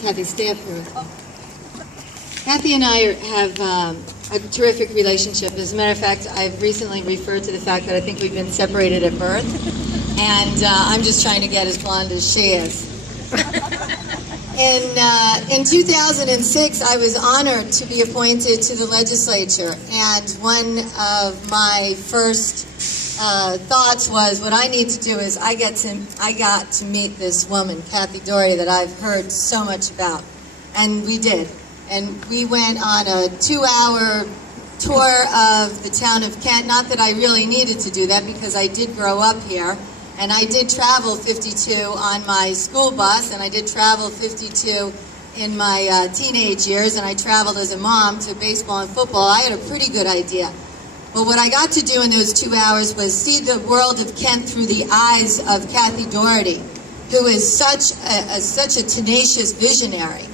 Kathy, stay up here. Kathy and I have a terrific relationship. As a matter of fact, I've recently referred to the fact that I think we've been separated at birth, and I'm just trying to get as blonde as she is. In 2006, I was honored to be appointed to the legislature, and one of my first thoughts was, what I need to do is I got to meet this woman, Kathy Doherty, that I've heard so much about, and we did. And we went on a 2-hour tour of the town of Kent. Not that I really needed to do that, because I did grow up here, and I did travel 52 on my school bus, and I did travel 52 in my teenage years, and I traveled as a mom to baseball and football. I had a pretty good idea. But what I got to do in those 2 hours was see the world of Kent through the eyes of Kathy Doherty, who is such a tenacious visionary.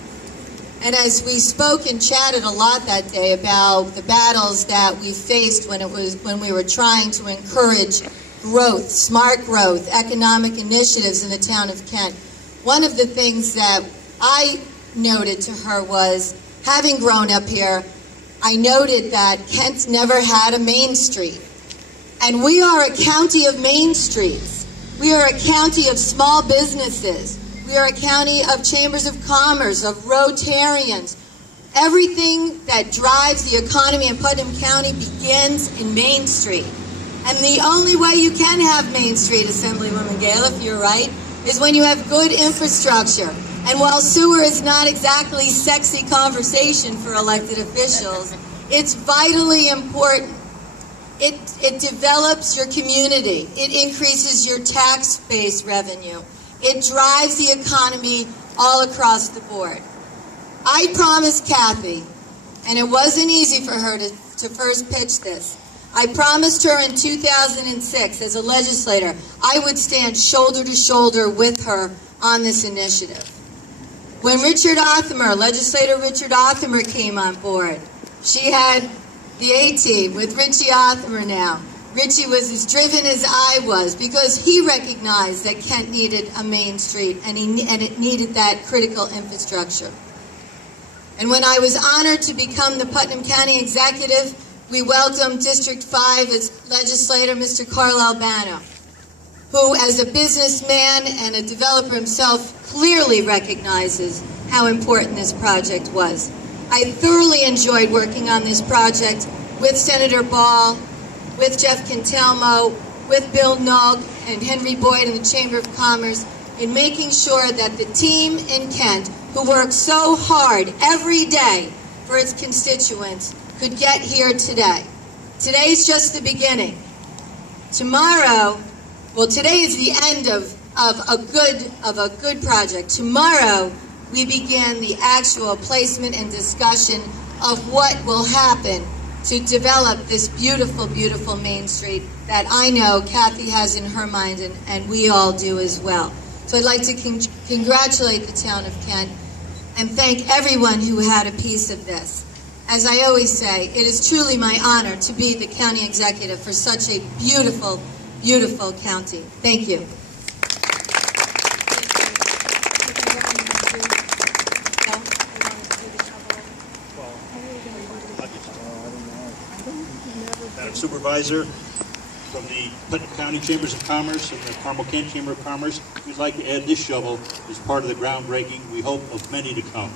And as we spoke and chatted a lot that day about the battles that we faced when we were trying to encourage growth, smart growth, economic initiatives in the town of Kent, one of the things that I noted to her was, having grown up here, I noted that Kent never had a Main Street. And we are a county of Main Streets. We are a county of small businesses. We are a county of chambers of commerce, of Rotarians. Everything that drives the economy in Putnam County begins in Main Street. And the only way you can have Main Street, Assemblywoman Gale, if you're right, is when you have good infrastructure. And while sewer is not exactly sexy conversation for elected officials, it's vitally important. It develops your community. It increases your tax base revenue. It drives the economy all across the board. I promised Kathy, and it wasn't easy for her to first pitch this, I promised her in 2006 as a legislator I would stand shoulder to shoulder with her on this initiative. When legislator Richard Othamer came on board, she had the A-team with Richie Othamer now. Richie was as driven as I was, because he recognized that Kent needed a Main Street, and it needed that critical infrastructure. And when I was honored to become the Putnam County Executive, we welcomed District 5 as legislator Mr. Carl Albano, who, as a businessman and a developer himself, clearly recognizes how important this project was. I thoroughly enjoyed working on this project with Senator Ball, with Jeff Cantelmo, with Bill Nogg and Henry Boyd in the Chamber of Commerce, in making sure that the team in Kent, who works so hard every day for its constituents, could get here today. Today's just the beginning. Tomorrow, well, today is the end of a good project. Tomorrow, we begin the actual placement and discussion of what will happen to develop this beautiful, beautiful Main Street that I know Kathy has in her mind, and we all do as well. So I'd like to congratulate the town of Kent and thank everyone who had a piece of this. As I always say, it is truly my honor to be the county executive for such a beautiful, beautiful county. Thank you. Madam Supervisor, from the Putnam County Chambers of Commerce and the Carmel-Kent Chamber of Commerce, we'd like to add this shovel as part of the groundbreaking, we hope, of many to come.